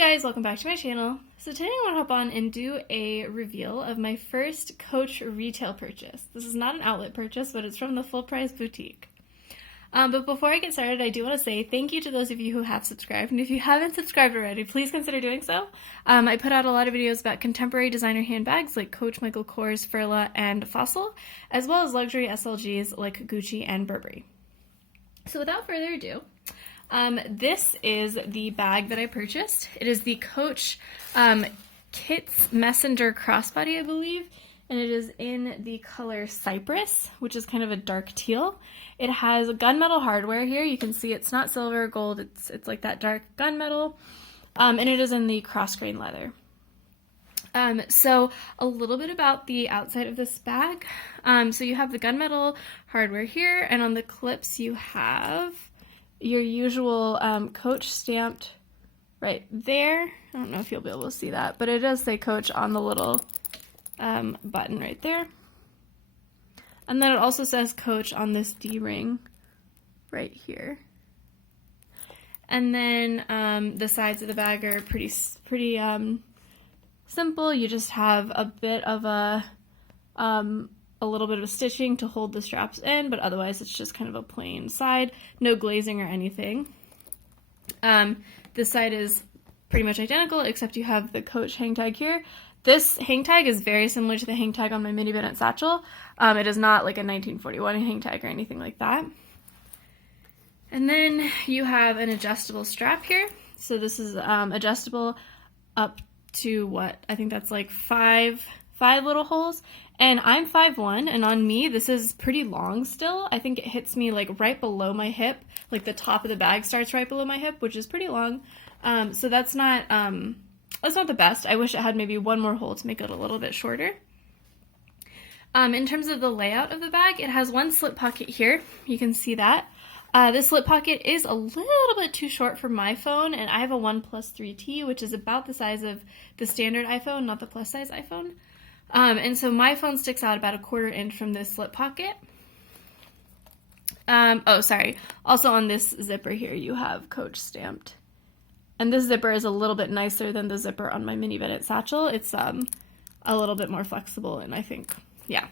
guys, welcome back to my channel. So today I want to hop on and do a reveal of my first Coach retail purchase. This is not an outlet purchase, but it's from the full price boutique. But before I get started, I do want to say thank you to those of you who have subscribed, and if you haven't subscribed already, please consider doing so. I put out a lot of videos about contemporary designer handbags like Coach, Michael Kors, Furla, and Fossil, as well as luxury SLGs like Gucci and Burberry. So without further ado, this is the bag that I purchased. It is the Coach Kitt's Messenger Crossbody, I believe, and it is in the color Cypress, which is kind of a dark teal. It has gunmetal hardware here. You can see it's not silver or gold, it's like that dark gunmetal, and it is in the crossgrain leather. So a little bit about the outside of this bag. So you have the gunmetal hardware here, and on the clips you have your usual Coach stamped right there. I don't know if you'll be able to see that, but it does say Coach on the little button right there. And then it also says Coach on this D-ring right here. And then the sides of the bag are pretty simple. You just have a bit of a little bit of stitching to hold the straps in, but otherwise it's just kind of a plain side, no glazing or anything. This side is pretty much identical, except you have the Coach hang tag here. This hang tag is very similar to the hang tag on my mini Bennett satchel. It is not like a 1941 hang tag or anything like that. And then you have an adjustable strap here. So this is adjustable up to what? I think that's like five little holes. And I'm 5'1", and on me this is pretty long still. I think it hits me like right below my hip, like the top of the bag starts right below my hip, which is pretty long. So that's not the best. I wish it had maybe one more hole to make it a little bit shorter. In terms of the layout of the bag, it has one slip pocket here. You can see that. This slip pocket is a little bit too short for my phone, and I have a OnePlus 3T, which is about the size of the standard iPhone, not the plus size iPhone. And so my phone sticks out about 1/4 inch from this slip pocket. Oh, sorry. Also on this zipper here, you have Coach stamped. And this zipper is a little bit nicer than the zipper on my mini Bennett satchel. It's a little bit more flexible, and I think, yeah.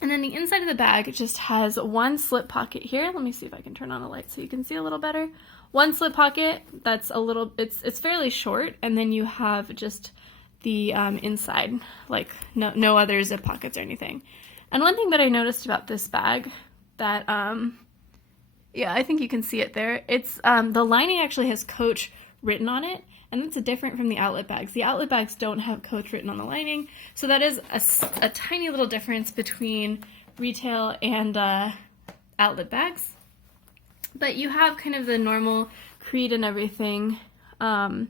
And then the inside of the bag just has one slip pocket here. Let me see if I can turn on a light so you can see a little better. One slip pocket that's it's fairly short, and then you have just the inside, like no other zip pockets or anything. And one thing that I noticed about this bag that, yeah, I think you can see it there. It's the lining actually has Coach written on it, and that's different from the outlet bags. The outlet bags don't have Coach written on the lining, so that is a tiny little difference between retail and outlet bags. But you have kind of the normal creed and everything on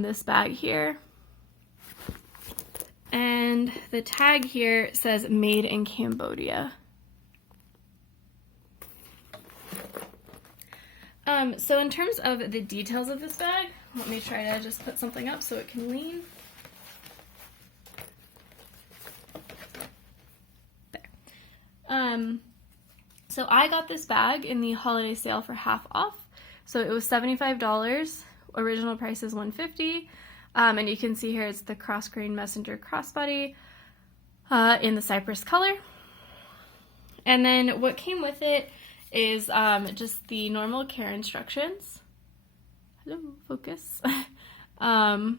this bag here. And the tag here says made in Cambodia. So in terms of the details of this bag, let me try to just put something up so it can lean. There. So I got this bag in the holiday sale for half off. So it was $75. Original price is $150. And you can see here it's the Crossgrain Messenger Crossbody in the Cypress color. And then what came with it is just the normal care instructions. Hello, focus. And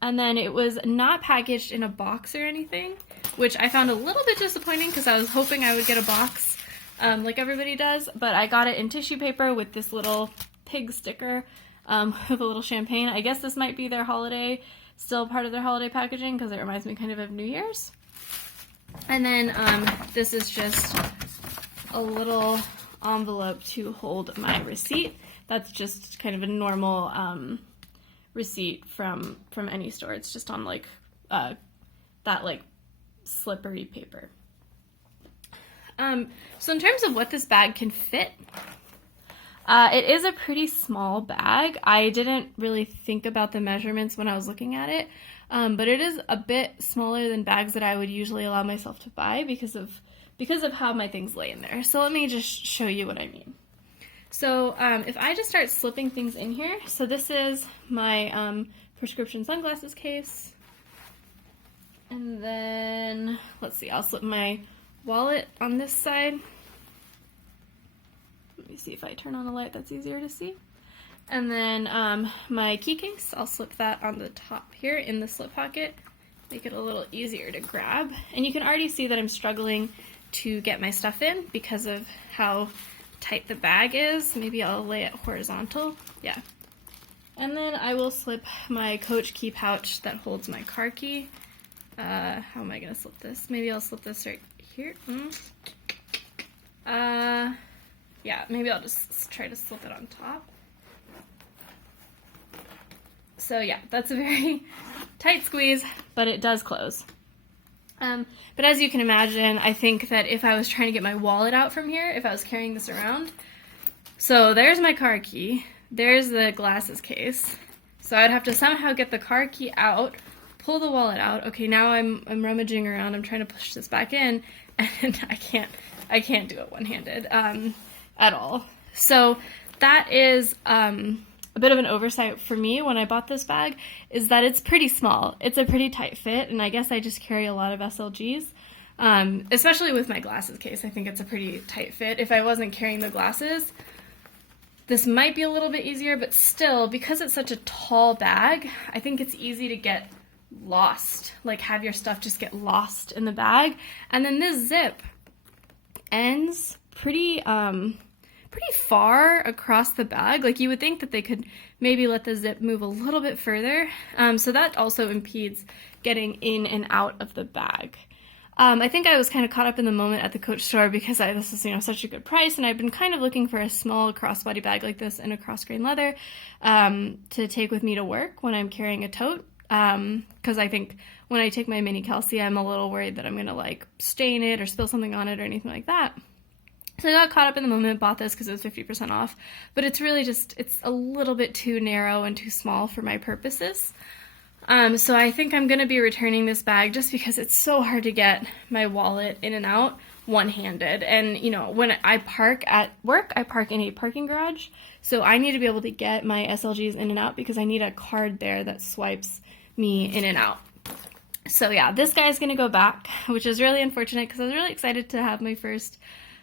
then it was not packaged in a box or anything, which I found a little bit disappointing because I was hoping I would get a box like everybody does, but I got it in tissue paper with this little pig sticker with a little champagne. I guess this might be their holiday, still part of their holiday packaging because it reminds me kind of New Year's. And then this is just a little envelope to hold my receipt. That's just kind of a normal receipt from any store. It's just on like that like slippery paper. So in terms of what this bag can fit, it is a pretty small bag. I didn't really think about the measurements when I was looking at it, but it is a bit smaller than bags that I would usually allow myself to buy because of how my things lay in there. So let me just show you what I mean. So if I just start slipping things in here, so this is my prescription sunglasses case. And then, let's see, I'll slip my wallet on this side. Let me see if I turn on a light that's easier to see. And then my key case, I'll slip that on the top here in the slip pocket, make it a little easier to grab. And you can already see that I'm struggling to get my stuff in because of how tight the bag is. Maybe I'll lay it horizontal. Yeah. And then I will slip my Coach key pouch that holds my car key. How am I going to slip this? Maybe I'll slip this right here. Yeah, maybe I'll just try to slip it on top. So yeah, that's a very tight squeeze, but it does close. But as you can imagine, I think that if I was trying to get my wallet out from here, if I was carrying this around, so there's my car key, there's the glasses case, so I'd have to somehow get the car key out, pull the wallet out. Okay, now I'm rummaging around, I'm trying to push this back in, and I can't do it one-handed at all. So that is a bit of an oversight for me when I bought this bag, is that it's pretty small. It's a pretty tight fit, and I guess I just carry a lot of SLGs, especially with my glasses case. I think it's a pretty tight fit. If I wasn't carrying the glasses, this might be a little bit easier, but still, because it's such a tall bag, I think it's easy to get lost, like have your stuff just get lost in the bag. And then this zip ends pretty far across the bag. Like, you would think that they could maybe let the zip move a little bit further. So that also impedes getting in and out of the bag. I think I was kind of caught up in the moment at the Coach store because this is, such a good price, and I've been kind of looking for a small crossbody bag like this in a crossgrain leather to take with me to work when I'm carrying a tote. Because I think when I take my mini Kelsey, I'm a little worried that I'm going to like stain it or spill something on it or anything like that. So I got caught up in the moment, bought this because it was 50% off, but it's really just, it's a little bit too narrow and too small for my purposes. So I think I'm going to be returning this bag just because it's so hard to get my wallet in and out one-handed. And, when I park at work, I park in a parking garage, so I need to be able to get my SLGs in and out because I need a card there that swipes me in and out. So yeah, this guy's going to go back, which is really unfortunate because I was really excited to have my first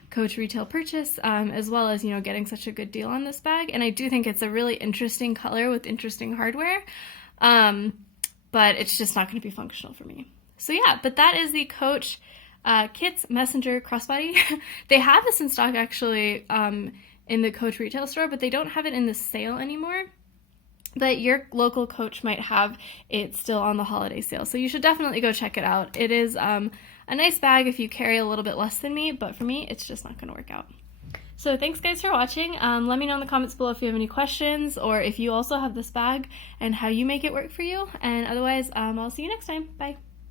Coach retail purchase, as well as, getting such a good deal on this bag. And I do think it's a really interesting color with interesting hardware, but it's just not going to be functional for me. So yeah, but that is the Coach Kitt's Messenger Crossbody. They have this in stock actually in the Coach retail store, but they don't have it in the sale anymore. But your local Coach might have it still on the holiday sale, so you should definitely go check it out. It is a nice bag if you carry a little bit less than me, but for me, it's just not going to work out. So thanks guys for watching. Let me know in the comments below if you have any questions, or if you also have this bag and how you make it work for you. And otherwise, I'll see you next time. Bye.